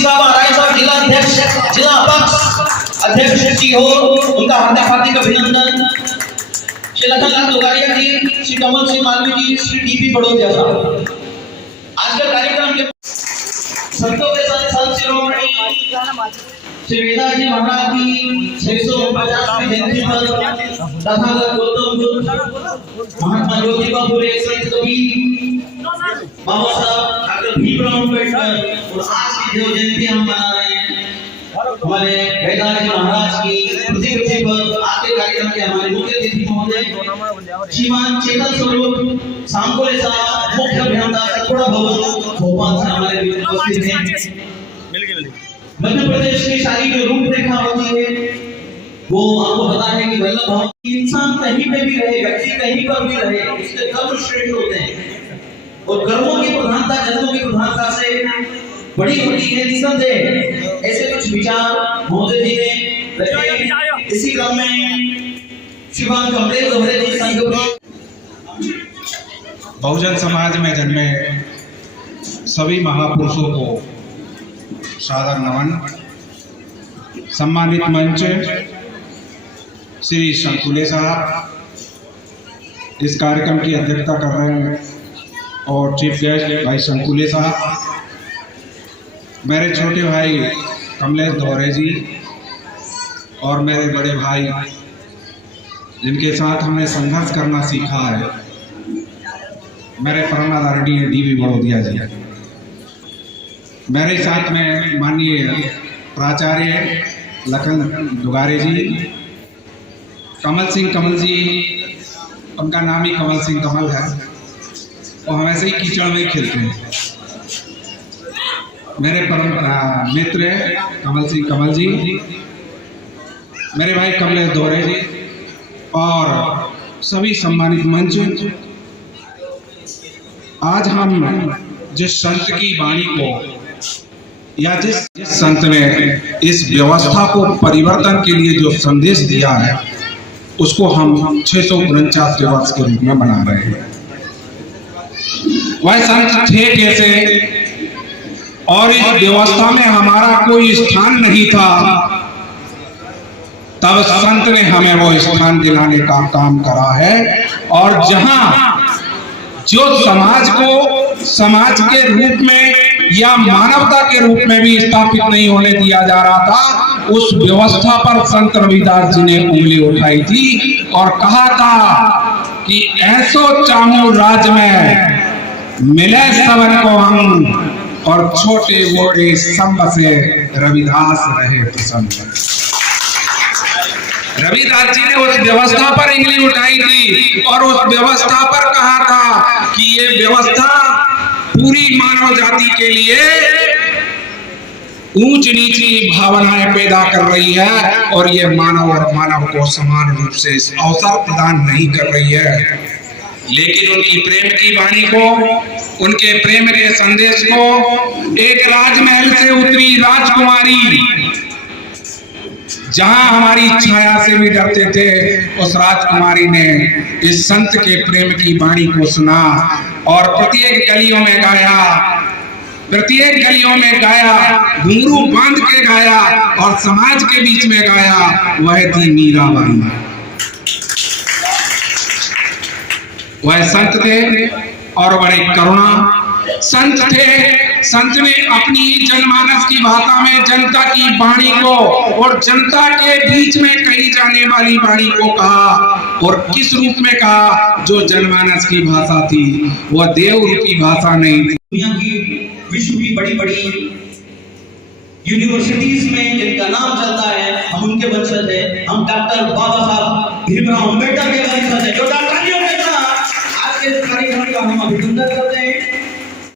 साहब आरआई साहब जिला अध्यक्ष, जिला अध्यक्ष अध्यक्ष जी हो, उनका हार्दिक हार्दिक अभिनंदन। श्री लखनलाल लोगारिया जी, श्री कमल सिंह मालवीय जी, श्री डीपी बड़ोदिया साहब। आज का कार्यक्रम के संतों के संत शिरोमणि श्री वेदांत जी महाराज की 650वीं जयंती पर तथागत गौतम बुद्ध, महात्मा ज्योतिबा फुले, संत कबीर, बाबा साहब डॉक्टर भीमराव अम्बेडकर और आज की जो जयंती हम मना रहे हैं हमारे वेदांत जी महाराज की प्रतिकृति पर आके कार्यक्रम के हमारे मुख्य अतिथि महोदय श्रीमान चेतन स्वरूप सांकोले साहब, मुख्य अभियंता सतपुड़ा भवन भोपाल से हमारे बीच उपस्थित हैं। मध्य प्रदेश की सारी जो रूपरेखा होती है वो आपको पता है कि वल्लभ भाव, इंसान कहीं पे भी रहे, व्यक्ति कहीं पर भी रहे, उसके कर्म श्रेष्ठ होते हैं और कर्मों की प्रधानता जन्मों की प्रधानता से बड़ी होती है निसंदेह। ऐसे कुछ विचार महोदय जी ने रखे। इसी क्रम में श्रीमान कमलेश दोहरे जी संघ बहुजन समाज में जन्मे सभी महापुरुषों को सादर नमन। सम्मानित मंच श्री संकुले साहब इस कार्यक्रम की अध्यक्षता कर रहे हैं और चीफ गेस्ट भाई संकुले साहब, मेरे छोटे भाई कमलेश दोहरे जी और मेरे बड़े भाई जिनके साथ हमने संघर्ष करना सीखा है, मेरे परम आदरणीय डीपी बड़ोदिया जी, मेरे साथ में माननीय प्राचार्य लखन दुगारे जी, कमल जी, उनका नाम ही कमल सिंह कमल है और हम ऐसे ही कीचड़ में खेलते हैं। मेरे परम मित्र कमल सिंह कमल जी, मेरे भाई कमलेश दोहरे जी और सभी सम्मानित मंच, आज हम जिस संत की वाणी को या जिस संत ने इस व्यवस्था को परिवर्तन के लिए जो संदेश दिया है उसको हम 649 वर्ष के रूप में मना रहे हैं। वह संत थे कैसे और इस व्यवस्था में हमारा कोई स्थान नहीं था, तब संत ने हमें वो स्थान दिलाने का काम करा है। और जहां जो समाज को समाज के रूप में या मानवता के रूप में भी स्थापित नहीं होने दिया जा रहा था, उस व्यवस्था पर संत रविदास जी ने उंगली उठाई थी और कहा था कि ऐसो चाहूं राज में मिले सबन को हम और छोटे मोटे संब से रविदास रहे प्रसन्न। रविदास जी ने उस व्यवस्था पर उंगली उठाई थी और उस व्यवस्था पर कहा था कि ये व्यवस्था पूरी मानव जाति के लिए ऊंच नीची भावनाएं पैदा कर रही है और ये मानव और मानव को समान रूप से इस अवसर प्रदान नहीं कर रही है। लेकिन उनकी प्रेम की वाणी को, उनके प्रेम के संदेश को एक राजमहल से उतरी राजकुमारी, जहां हमारी छाया से भी डरते थे, उस राजकुमारी ने इस संत के प्रेम की वाणी को सुना और प्रत्येक गलियों में गाया, घुंघरू बांध के गाया और समाज के बीच में गाया। वह थी मीराबाई। वह संत थे और बड़े करुणा संत थे। संत ने अपनी जनमानस की भाषा में जनता की वाणी को और जनता के बीच में कही जाने वाली वाणी को कहा और किस रूप में कहा? जो जनमानस की भाषा थी वह देव रूपी भाषा नहीं थी। दुनिया की विश्व की बड़ी बड़ी यूनिवर्सिटीज में जिनका नाम चलता है, हम उनके वंशज हैं। हम डॉक्टर बाबा साहब भीमराव अम्बेडकर के वंशज हैं। जो तालियों के साथ आज के कार्यक्रम का हम अभिनंदन करते हैं।